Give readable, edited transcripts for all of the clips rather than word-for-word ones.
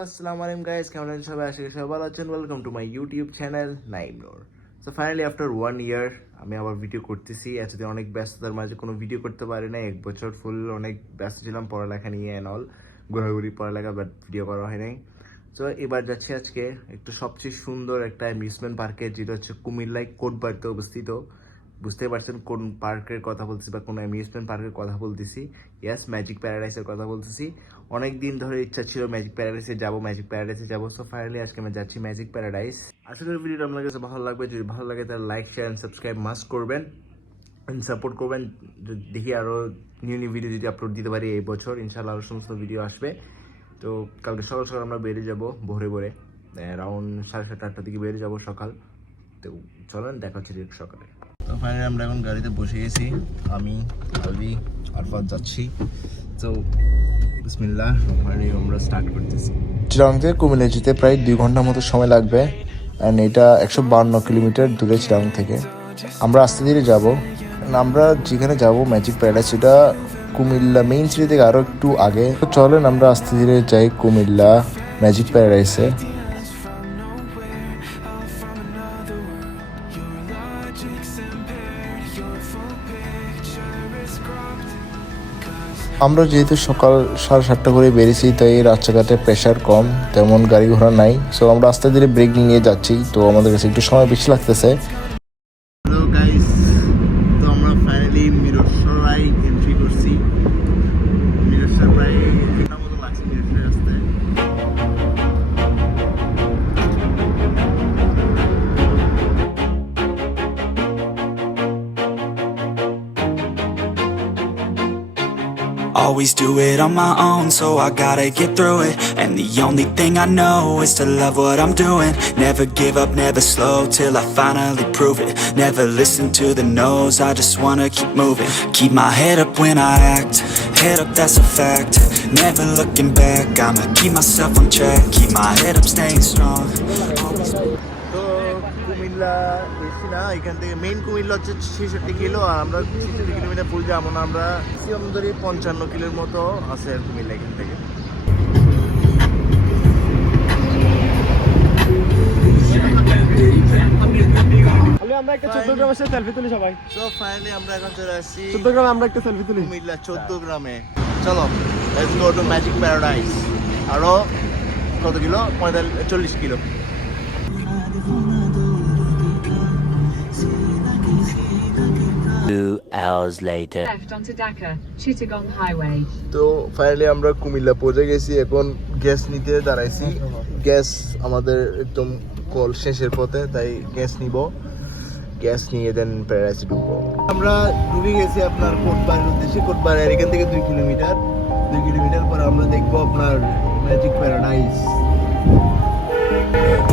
Assalamu alaikum guys, কেমন আছেন সবাই? আশা করি সবাই ভালো আছেন। Welcome to my YouTube channel Naim Noor. So finally after 1 year আমি আবার ভিডিও করতেছি। এতদিন অনেক ব্যস্ততার মাঝে কোনো ভিডিও করতে পারি না। 1 বছর ফুল অনেক ব্যস্ত ছিলাম পড়ালেখা নিয়ে অ্যান্ড অল, ঘোরাঘুরি পড়ালেখা, বাট ভিডিও করা হয় নাই। সো এবার যাচ্ছি আজকে একটু সবচেয়ে সুন্দর একটা অ্যামিউজমেন্ট পার্কে, যেটা হচ্ছে কুমিল্লায় কোটবাড়িতে অবস্থিত। বুঝতে পারছেন কোন পার্কের কথা বলতেছি বা কোন অ্যামিউজমেন্ট পার্কের কথা বলতেছি। ইয়াস, ম্যাজিক প্যারাডাইসের কথা বলতেছি। অনেক দিন ধরে ইচ্ছা ছিল ম্যাজিক প্যারাডাইসে যাবো। সো ফাইনালি আজকে আমি যাচ্ছি ম্যাজিক প্যারাডাইস। আশা করি ভিডিওটা আপনার কাছে ভালো লাগবে। যদি ভালো লাগে তাহলে like, share and subscribe must করবেন, সাপোর্ট করবেন। দেখি আরও নিউ ভিডিও যদি আপলোড দিতে পারি এই বছর, ইনশাআল্লাহ আরও সমস্ত ভিডিও আসবে। তো কালকে সকাল সকাল আমরা বেরিয়ে যাবো, ভোরে অ্যারাউন্ড 7:30-8টার দিকে বেরিয়ে যাবো সকাল। তো চলেন, দেখা হচ্ছে ডিরেক্ট সকালে। তো ফাইনালি আমরা এখন গাড়িতে বসে গেছি, আমি, আলভি, আরফাত যাচ্ছি। তো বিসমিল্লাহ, আমরা স্টার্ট করতেছি। চিরাং থেকে কুমিল্লা যেতে প্রায় 2 ঘন্টার মতো সময় লাগবে, অ্যান্ড এটা 152 কিলোমিটার দূরে চিরাং থেকে। আমরা আস্তে ধীরে যাব। আমরা যেখানে যাব ম্যাজিক প্যারাডাইস, এটা কুমিল্লা মেইন সিটি থেকে আরও একটু আগে। তো চলেন আমরা আস্তে ধীরে যাই কুমিল্লা ম্যাজিক প্যারাডাইসে। আমরা যেহেতু সকাল 7:30 করে বেরিয়েছি, তাই রাস্তাঘাটে প্রেশার কম, তেমন গাড়ি ঘোড়া নাই। সো আমরা আস্তে ধীরে ব্রেক নিয়ে যাচ্ছি, তো আমাদের কাছে একটু সময় বেশি লাগতেছে। হ্যালো গাইস, তো আমরা ফাইনালি মিরসরাই এন্ট্রি করছি। মিরসরাই প্রায় ঘন্টার মতো লাগছে মিরসরাই রাস্তায়। Always do it on my own, so I gotta get through it. And the only thing I know is to love what I'm doing. Never give up, never slow, till I finally prove it. Never listen to the no's, I just wanna keep moving. Keep my head up when I act, head up, that's a fact. Never looking back, I'ma keep myself on track. Keep my head up, staying strong. তো কুমিল্লা বেশি না, এখান থেকে main Comilla হচ্ছে 66 kilo, আর আমরা 66 kilometre ফুল যাবো না। আমরা ধরি 55 কিলোর মতো আছে কুমিল্লা এখান থেকে। আমরা একটা 14 গ্রামের সাথে সেলফি তুলি সবাই। সো ফাইনালি আমরা এখন চলে আসছি 14 গ্রামে আমরা একটা সেলফি তুলি। কুমিল্লা 14 গ্রামে। চলো, let's go to magic paradise. আরো কত kilo? 40 kilo. 2 hours later. Left onto Dhaka, Chittagong Highway. তো ফাইনালি আমরা কুমিল্লা পৌঁছে গেছি। এখন গ্যাস নিতে দাঁড়াইছি। গ্যাস আমাদের একদম কল শেষের পথে, তাই গ্যাস নিব। গ্যাস নিয়ে দেন প্যারাডাইসে ঢুকবো। আমরা ঢুকে গেছি আপনার কোটবাড়ির উদ্দেশ্যে। কোটবাড়ির এখান থেকে 2 কিলোমিটার পর আমরা দেখবো আপনার magic paradise.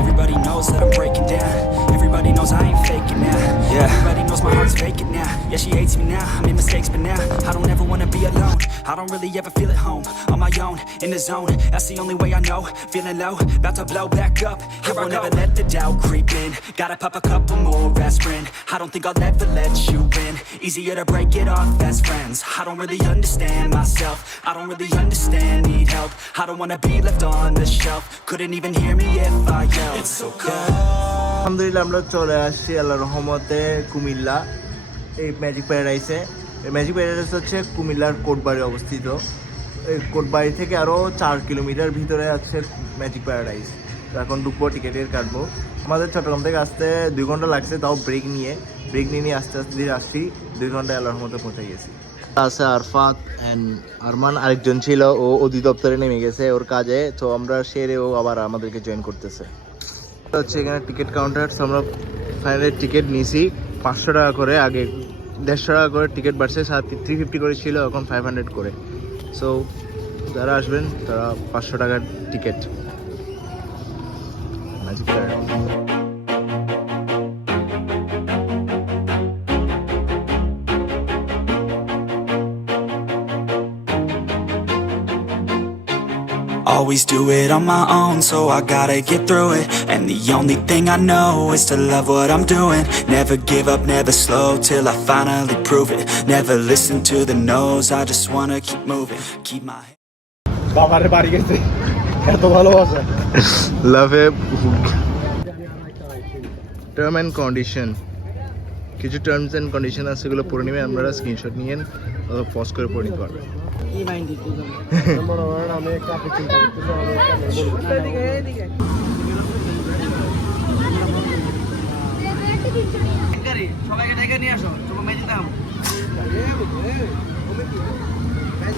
Everybody knows that I'm breaking down. Everybody knows I ain't faking now. Yeah. Everybody knows my heart's vacant now. Yeah, she hates me now. I made mistakes, but now I don't ever wanna be alone. I don't really ever feel at home. On my own, in the zone. That's the only way I know. Feeling low, about to blow back up. I won't ever let the doubt creep in. Gotta pop a couple more aspirin. I don't think I'll ever let you in. Easier to break it off best friends. I don't really understand myself. I don't really understand, need help. I don't wanna be left on the shelf. Couldn't even hear me if I yelled. It's so cold. আলহামদুলিল্লাহ আমরা চলে আসছি আল্লাহর রহমতে কুমিল্লা এই magic প্যারাডাইসে। এই magic paradise হচ্ছে কুমিল্লার কোটবাড়ি অবস্থিত। এই কোটবাড়ি থেকে আরও 4 কিলোমিটার ভিতরে আছে ম্যাজিক প্যারাডাইস। তো এখন ঢুকবো, টিকিটের কাটবো। আমাদের চট্টগ্রাম থেকে আসতে 2 ঘন্টা লাগছে, তাও ব্রেক নিয়ে আস্তে ধীরে আসছি। 2 ঘন্টায় আল্লাহর রহমতে পৌঁছে গেছি। আছে আরফাত অ্যান্ড আরমান, আরেকজন ছিল, ও অধিদপ্তরে নেমে গেছে ওর কাজে। তো আমরা সেরে ও আবার আমাদেরকে জয়েন করতেছে। হচ্ছে এখানে টিকিট কাউন্টার। আমরা ফাইনালি টিকিট নিয়েছি 500 টাকা করে। আগে 150 টাকা করে টিকিট বাড়ছে, 350 করে ছিল, এখন 500 করে। সো যারা আসবেন তারা 500 টাকার ticket. Magic paradise. Always do it on my own, so I gotta get through it. And the only thing I know is to love what I'm doing. Never give up, never slow, till I finally prove it. Never listen to the no's, I just wanna keep moving. Keep my বাবারে বাড়ি গেছে। এত ভালোবাসা। লাভে term and condition, কিছু terms and condition আছে, সেগুলো পড়ে নেবেন আপনারা, স্ক্রিনশট নিয়েন, পজ করে পড়ে নিতে পারবেন। মনে করেন আমি একটা আপনি চিন্তা করতেছি, আমি একটা বলবো। সবাইকে ডেকে নিয়ে আসো, তোমার মেয়ে দিতাম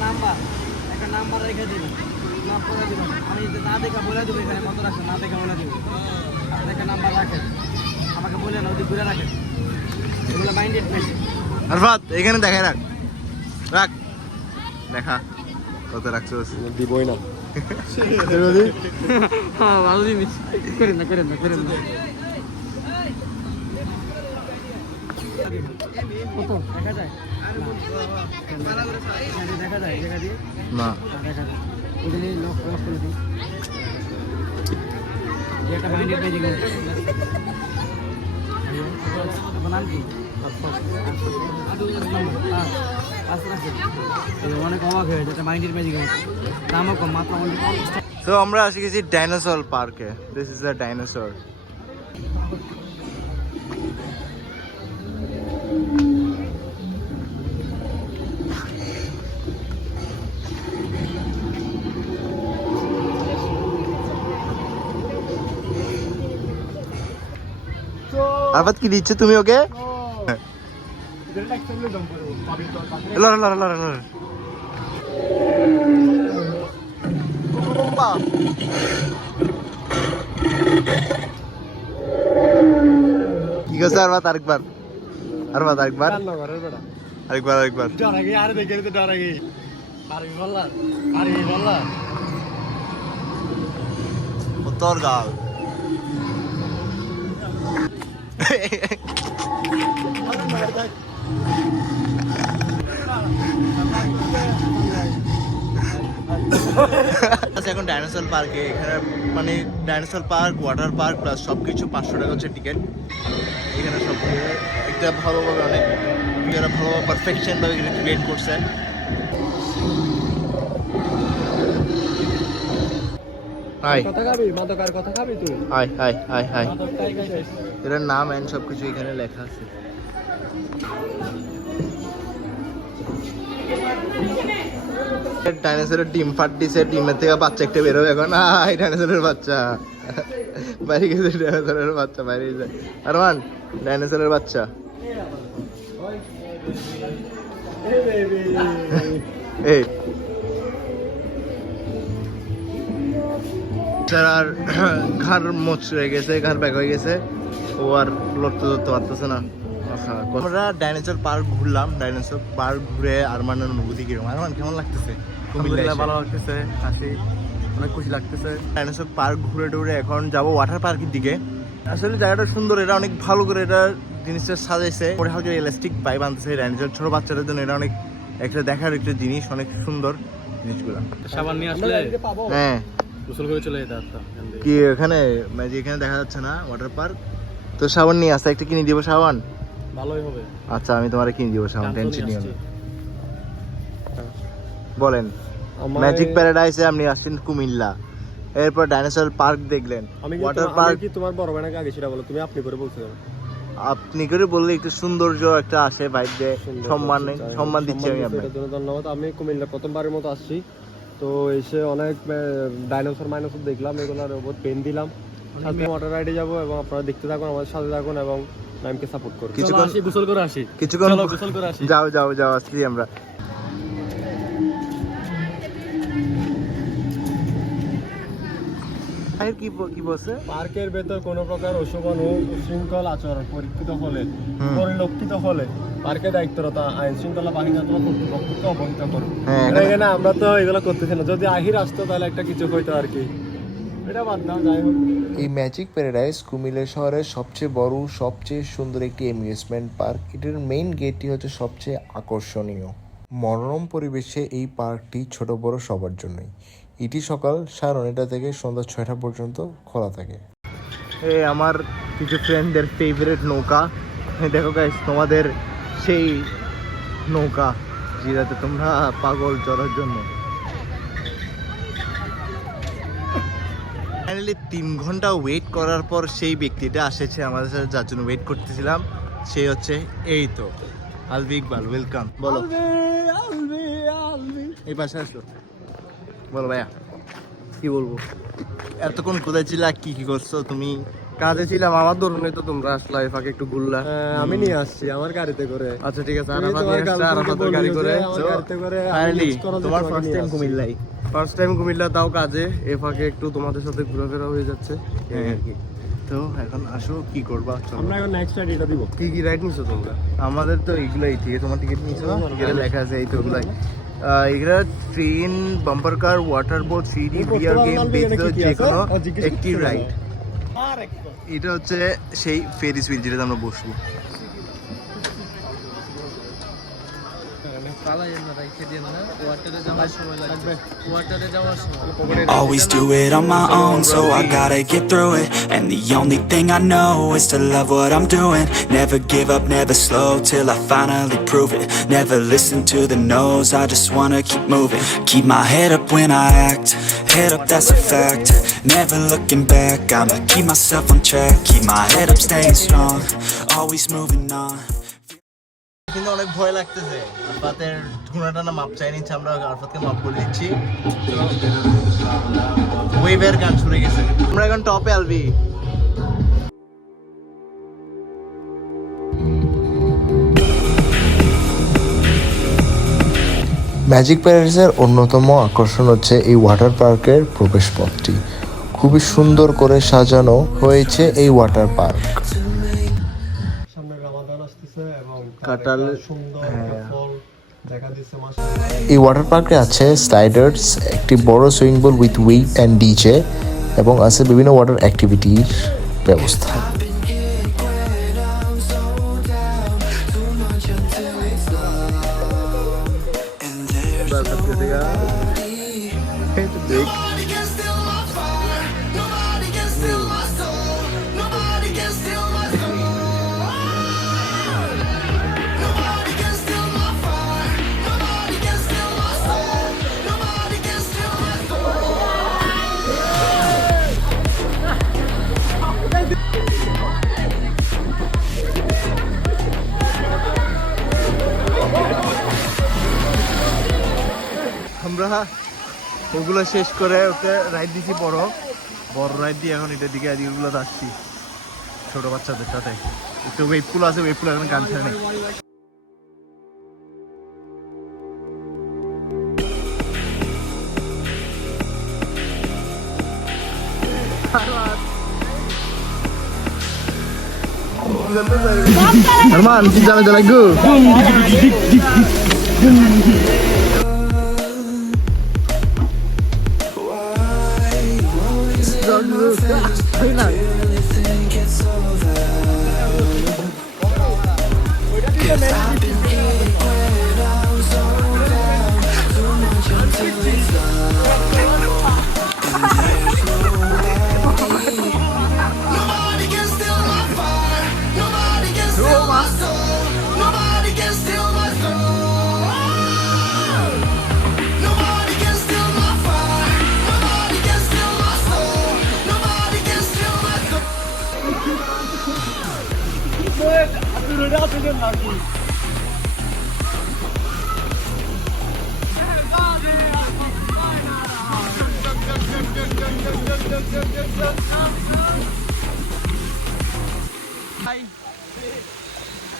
নাম্বার, একটা নাম্বার রেখে দিবেন, নাম করে দিবেন, আমি না দেখা বলে দেবো এখানে কত রাখছেন, না দেখা বলে দেবো, আপনি একটা নাম্বার রাখেন, আমাকে বলেন ওদিক ঘুরে রাখেন, এগুলো মাইন্ডেড মেসেজ। আরফাত এখানে দেখাই রাখ, রাখ দেখা কত রাখছো। দিবই না। হ্যাঁ ভালো জিনিস, করেন না করেন না করেন না। কত দেখা যায়? দেখা যায় দেখা দিয়ে না দেখা যায়, ওইখানে লক করে দিই, এটা মাইন্ডেড মেজিক নাম কি? অনেক অবাক হয়ে যেটা মাইন্ডেড ম্যাজিক দামও কম, মাত্র তো আমরা আসি গেছি ডাইনোসর পার্কে। This is the dinosaur. Arfat কি দিচ্ছে তুমি ওকে? লড় লড় লড় লড়। কি করছে আরফাত? আরেকবার আরফাত আরেকবার আরেকবার আরেকবার। তোর গাল এখন ডাইনোসর পার্কে, এখানে মানে dinosaur park, water park plus সব কিছু 500 টাকা হচ্ছে টিকিট। এখানে সব একটা ভালোভাবে অনেক যারা ভালোভাবে পারফেকশনভাবে ক্রিয়েট করছে। হাই কথা খাবি, মাদকার কথা খাবি তুই? High high high high. মাদক খাই খাইছিস? এটার নাম এন্ড সব কিছু এখানে লেখা আছে। ডাইনোসরের ডিম ফাট দিছে, ডিমের থেকে বাচ্চা একটা বেরোবে এখন। হাই ডাইনোসরের বাচ্চা বাইরে গেছে, ডাইনোসরের বাচ্চা বাইরে গেছে। আরমান ডাইনোসরের বাচ্চা এই আর ঘাড় মোচড়ে গেছে, ঘাড় ব্যাক হয়ে গেছে, ও আর লড়তে ধরতে পারতেছে না। আমরা ডাইনোসর পার্ক ঘুরলাম। ডাইনোসর পার্ক ঘুরে আরমানের অনুভূতি কিরকম? আরমান কেমন লাগতেছে? ভালো লাগতেছে, হাসি, অনেক খুশি লাগতেছে। ডাইনোসর পার্ক ঘুরে টুরে এখন যাব ওয়াটার পার্কের দিকে। আসলে জায়গাটা সুন্দর, এটা অনেক ভালো করে এটা জিনিসটা সাজাইছে, পরে হালকা ইলাস্টিক পাইপ আনতেছে ডাইনোসর। ছোট বাচ্চাদের জন্য এটা অনেক একটা দেখার একটা জিনিস, অনেক সুন্দর জিনিসগুলো। সাবান নিয়ে আসলে হ্যাঁ গোসল করে চলে যেতে পারতাম। কি এখানে এখানে দেখা যাচ্ছে না ওয়াটার পার্ক, তো সাবান নিয়ে আসতে একটা কিনে দিব সাবান। ভালোই হবে। আচ্ছা আমি তোমারে কিনে দিব সাবান, টেনশন নিও না। বলেন ম্যাজিক প্যারাডাইসে আপনি আসছেন কুমিল্লা, এরপর ডাইনোসর পার্ক দেখলেন, ওয়াটার পার্ক। কি তোমার বড় ভাই নাকি আগে সেটা বলো, তুমি আপনি করে বলছো। আপনি করে বললে একটু সৌন্দর্য একটা আসে বাইরে, সম্মান দিচ্ছি আমি আপনাকে। এটার জন্য ধন্যবাদ। আমি কুমিল্লা প্রথমবারের মতো আসছি, তো এসে অনেক ডাইনোসর মাইনোসর দেখলাম, এগুলোর উপর পেন দিলাম। সাথে ওয়াটার রাইডে যাবো এবং আপনারা দেখতে থাকুন, আমাদের সাথে থাকুন এবং নাইমকে সাপোর্ট করুন। কিছুক্ষণ গোসল করে আসি, কিছুক্ষণ গোসল করে আসি। যাও যাও যাও, আসছি আমরা। কি বলছে? পার্কের ভেতর কোনো প্রকার অশোভন উশৃঙ্খল আচরণ পরিলক্ষিত হলে পার্কের দায়িত্বরত আইন শৃঙ্খলা বাহিনী কর্তৃপক্ষকে অবহিত করুন। এখানে আমরা তো এগুলো করতেছি না, যদি আহির আসতো তাহলে একটা কিছু হইতো আর কি, এটা বাদ দাও। যাই হোক, এই ম্যাজিক প্যারাডাইস কুমিল্লা শহরের সবচেয়ে বড়, সবচেয়ে সুন্দর একটি অ্যামিউজমেন্ট পার্ক। এটার মেইন গেটটি হচ্ছে সবচেয়ে আকর্ষণীয়। মনোরম পরিবেশে এই পার্কটি ছোট বড় সবার জন্যই। এটি সকাল 9:30 থেকে সন্ধ্যা 6টা পর্যন্ত খোলা থাকে। এই আমার কিছু ফ্রেন্ডদের ফেভারিট নৌকা, দেখো গাইস, তোমাদের সেই নৌকা যেটাতে তোমরা পাগল চড়ার জন্য। ফাইনালি 3 ঘন্টা ওয়েট করার পর সেই ব্যক্তিটা আসেছে আমাদের সাথে, যার জন্য ওয়েট করতেছিলাম। সে হচ্ছে এই তো আলভি ইকবাল। ওয়েলকাম। বলো এই পাশে আসো, বলো ভাইয়া কি বলবো। এতক্ষণ কোথায় ছিল, কি কি করছো তুমি? কাজে ছিলাম, আমার ধরুন তো তোমরা আসলা এই ফাঁকে একটু ঘুরলা। আমি নিয়ে আসছি আমার গাড়িতে করে। আচ্ছা ঠিক আছে, আরাফাতের গাড়ি করে। ফাইনালি তোমার ফার্স্ট টাইম কুমিল্লায়। ফার্স্ট টাইম কুমিল্লা, তাও কাজে। এ ফাঁকে একটু তোমাদের সাথে ঘোরাফেরা হয়ে যাচ্ছে এই আর কি। তো এখন আসো, কি করবা? আমরা এখন নেক্সট রাইড এটা দিব। কি কি রাইড নিছো তোমরা? আমাদের তো এইগুলাই ঠিক আছে। তোমার টিকিট নিয়েছো? টিকিটে লেখা আছে এই তো ওগুলাই। এগুলা ট্রেন, বাম্পার কার, ওয়াটার বোট, 3D বিয়ার গেম, ব্যতীত যে কোনো একটি রাইড। এটা হচ্ছে সেই ফেরিস হুইল যেটাতে আমরা বসবো। Always do it on my own, so I gotta get through it. And the only thing I know is to love what I'm doing. Never give up, never slow, till I finally prove it. Never listen to the no's, I just wanna keep moving. Keep my head up when I act, head up, that's a fact. Never looking back, I'ma keep myself on track. Keep my head up, staying strong, always moving on. কিন্তু অনেক ভয় লাগতেছে। আরফাতের ঘোড়াটা না মাপ চাই নিচ্ছে, আমরা আরফাতকে মাপ বলে দিচ্ছি। ওয়েভের গান শুনে গেছে। আমরা এখন টপে আলবি। ম্যাজিক প্যালেসের অন্যতম আকর্ষণ হচ্ছে এই ওয়াটার পার্কের প্রবেশপথটি। খুবই সুন্দর করে সাজানো হয়েছে এই ওয়াটার পার্ক। সামনে রামাদান আসতেছে এবং কাঁঠাল, সুন্দর ফল দেখা দিচ্ছে। এই ওয়াটার পার্কে আছে স্লাইডার্স, একটি বড় swimming pool with weed and DJ, এবং আছে বিভিন্ন ওয়াটার অ্যাক্টিভিটির ব্যবস্থা। আমরা ওগুলো শেষ করে ওকে রাইড দিছি, বড় রাইড দিয়ে এখন এটার দিকে এদিকেগুলো আসছি ছোট বাচ্চাদের সাথে। একটু ওয়েভ পুল আছে, ওয়েভ পুল এখন গান ছেড়ে নেই। Arman, kita jalan lagu.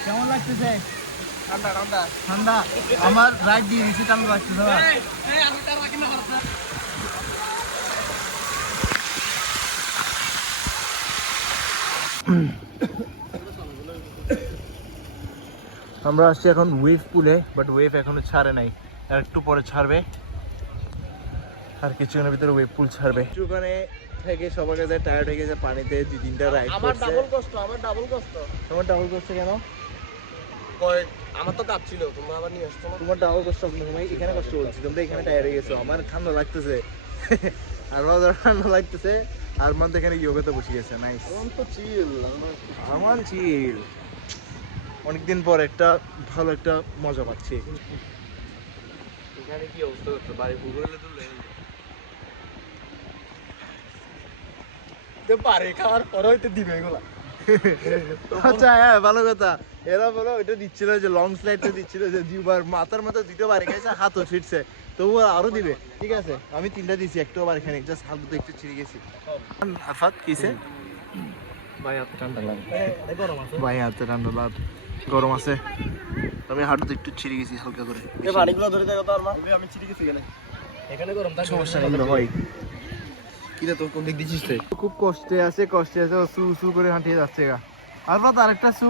কেমন লাগতেছে? ঠান্ডা ঠান্ডা ঠান্ডা। আমার রাইড দিয়ে দিচ্ছি, ঠান্ডা লাগতেছে না? আমরা আসছি এখন ওয়েভ পুলে, বাট ওয়েভ এখনো ছাড়ে নাই, আর একটু পরে ছাড়বে। আর কিছুক্ষণের ভিতরে ওয়েভ পুল ছাড়বে। ওখানে থেকে সবার কাছে টায়ার্ড হয়ে গেছে পানিতে, 2-3টা রাইড করছে। আমার ডাবল কষ্ট। তোমার ডাবল কষ্ট কেন? আমার তো কাজ ছিল, তোমরা আবার নিয়ে আসছো। তোমার ডাবল কষ্ট, তোমার এখানে কষ্ট বলছি, তোমরা এখানে টায়ার্ড হয়ে গেছো। আমার ঠান্ডা লাগতেছে, আরমান ঠান্ডা লাগতেছে। আরমান তো এখানে ইয়োগাতে বসে গেছে। নাইস। আরমান চিল। অনেকদিন পর একটা ভালো একটা মজা পাচ্ছি। এখানে কি অবস্থা করছো? বাড়ি পুকুরে পারে খাওয়ার পরে হইতে দিবে এগুলা। আচ্ছা হ্যাঁ ভালো কথা, এরা বলো ওইটা দিচ্ছিল যে লং স্লাইডটা দিচ্ছিল যে দুবার মাথার মতো দুটো বারে খাইছে, হাতও ছিটছে, তবু আরো দিবে। ঠিক আছে আমি 3টা দিছি, একটাও বার এখানে জাস্ট হাত দুটো একটু ছিঁড়ে গেছি। আফাত কিসে ভাই এত ঠান্ডা লাগে। ভাই হাতে ঠান্ডা লাগ গরম আছে, আমি হাঁটুতে একটু ছিঁড়ে গেছি হালকা করে। এই পানিগুলো ধরে দেখো তো আরমা, আমি ছিটি গেছি গেলে এখানে গরম থাকে, সমস্যা নেই হয়। কিরে তোর কোন দিক দিছিস তুই? খুব কষ্টে আছে ও সু সু করে হাঁটিয়ে যাচ্ছে গা। আর বাদ আরেকটা সু।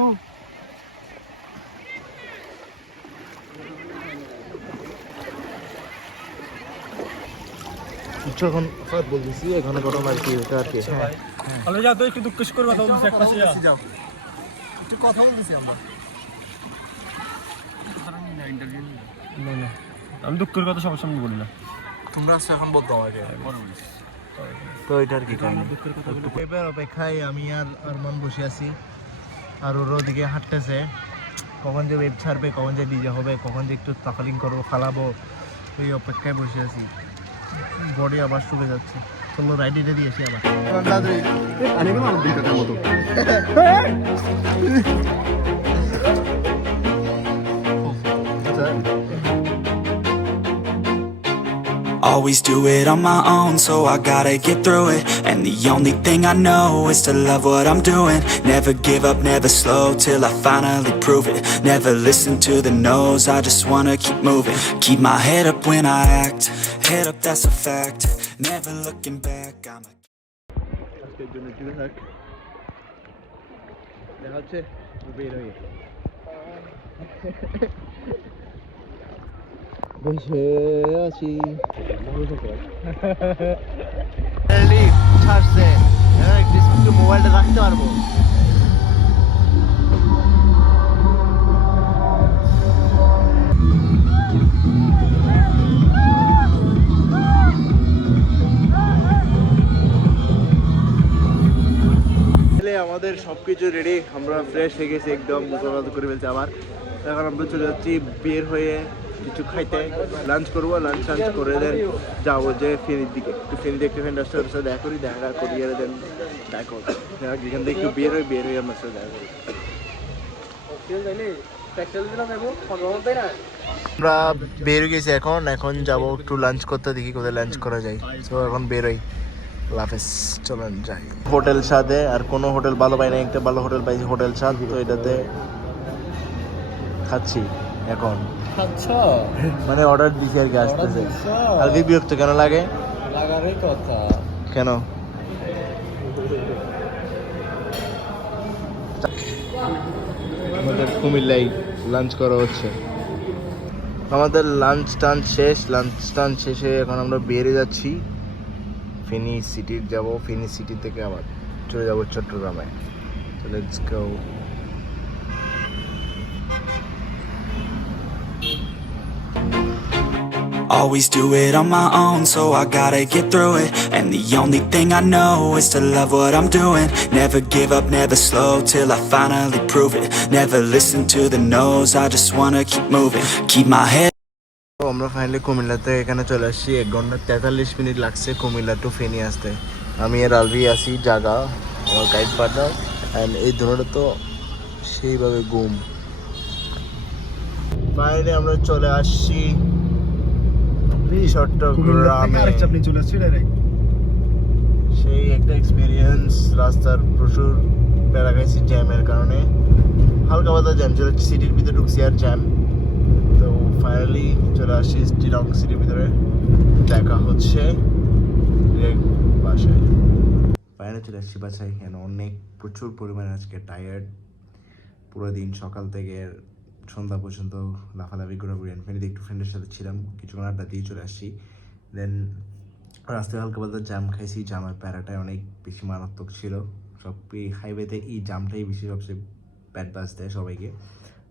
কিছু এখন বলতেছি এখানে গরম আর কি ওটা আর কি। হ্যাঁ ভালো যা তো একটু দুঃখ করে কথা বলছিস এক পাশে যাও একটু কথা বলতেছি আমরা। না না আমি দুঃখের কথা সবার সামনে বলি না। তোমরা আসছো এখন বলতো আমাকে, তো এটার কি কারণ? পেপার অপেক্ষায় আমি আর আরমান বসে আছি, আর ওর ওদিকে হাঁটতেছে, কখন যে ওয়েব ছাড়বে, কখন যে ডিজে হবে, কখন যে একটু তাফালিং করবো, ফালাবো, ওই অপেক্ষায় বসে আছি। বডি আবার চলে যাচ্ছে, চলো রাইড এটা দিয়েছি আবার। Always do it on my own, so I gotta get through it. And the only thing I know is to love what I'm doing. Never give up, never slow, till I finally prove it. Never listen to the no's, I just wanna keep moving. Keep my head up when I act, head up, that's a fact. Never looking back, I'm a আজকের জন্য TV থাক, দেখা হচ্ছে বের হয়ে বসে আছি। ছাড়ছে একটু মোবাইলটা রাখতে পারবো। আমাদের সবকিছু রেডি, আমরা ফ্রেশ হয়ে গেছি একদম, গোসল করে ফেলছি আবার। এখন আমরা চলে যাচ্ছি বের হয়ে কিছু খাইতে, লাঞ্চ করবো, লাঞ্চ করে দেন যাবো যে ফেরির দিকে, একটু ফেরিতে একটু ফ্রেন্ডের সাথে দেখা করি, দেখা করিয়ে দেন দেখা করবো এখান থেকে একটু বের হয়ে আমার সাথে দেখা করি। আমরা বের হয়ে গেছি, এখন যাবো একটু লাঞ্চ করতে, দেখি কোথায় লাঞ্চ করা যায়। তো এখন বেরোই, লাফেস চলেন যাই। হোটেল স্বাদে, আর কোনো হোটেল ভালো পাই না, একটা ভালো হোটেল পাইছি হোটেল স্বাদ, তো এটাতে খাচ্ছি এখন। আচ্ছা মানে অর্ডার দিছি আর কি, আসতেছে। আর বিরক্ত কেন লাগে? লাগারই কথা কেন? আমাদের কুমিল্লায় লাঞ্চ করা হচ্ছে, আমাদের লাঞ্চ টাঞ্চ শেষে এখন আমরা বেরিয়ে যাচ্ছি ফেনী সিটির যাব। ফেনী সিটি থেকে আবার চলে যাব চট্টগ্রামে। তো let's go. Always do it on my own, so I gotta get through it. And the only thing I know is to love what I'm doing. Never give up, never slow, till I finally prove it. Never listen to the no's, I just wanna keep moving. Keep my head. তো আমরা finally কুমিল্লাতে এখানে চলে আসছি। 1 ঘন্টা 43 minute লাগছে Comilla two Feni আসতে। আমি আর আলভি আছি, জাগা আমার গাইড পার্টনার, অ্যান্ড এই ধরনের তো সেইভাবে ঘুম। ফাইনালি আমরা চলে আসছি চট্টগ্রামে। চলে আসছি ডাইরেক্ট। সেই একটা এক্সপিরিয়েন্স, রাস্তার প্রচুর প্যারা খাইছি জ্যামের কারণে, হালকা পাতলা জ্যাম ছিল, সিটির ভিতরে ঢুকছি আর জ্যাম। তো ফাইনালি চলে আসছি চিটাগং সিটির ভিতরে, দেখা হচ্ছে বাসায়। ফাইনালি চলে আসছি বাসায়। অনেক প্রচুর পরিমাণে আজকে টায়ার্ড, পুরো দিন সকাল থেকে সন্ধ্যা পর্যন্ত লাফালাফি ঘোরাঘুরি, ফ্রেন্ডে একটু ফ্রেন্ডের সাথে ছিলাম, কিছুক্ষণ আড্ডা দিয়ে চলে আসছি। দেন রাস্তায় হালকা পাতলা জাম খাইছি, জামের প্যারাটাই অনেক বেশি মারাত্মক ছিল। সব এই হাইওয়েতে এই জামটাই বেশি সবচেয়ে ব্যাড বাস দেয় সবাইকে।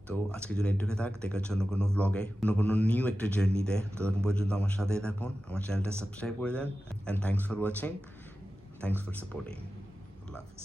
তো আজকের জন্য একটুকে থাক, দেখার জন্য কোনো ব্লগে, কোনো নিউ একটা জার্নিতে। ততক্ষণ পর্যন্ত আমার সাথেই থাকুন, আমার চ্যানেলটা সাবস্ক্রাইব করে দেন। And thanks for watching, thanks for supporting, আল্লাহ হাফিজ।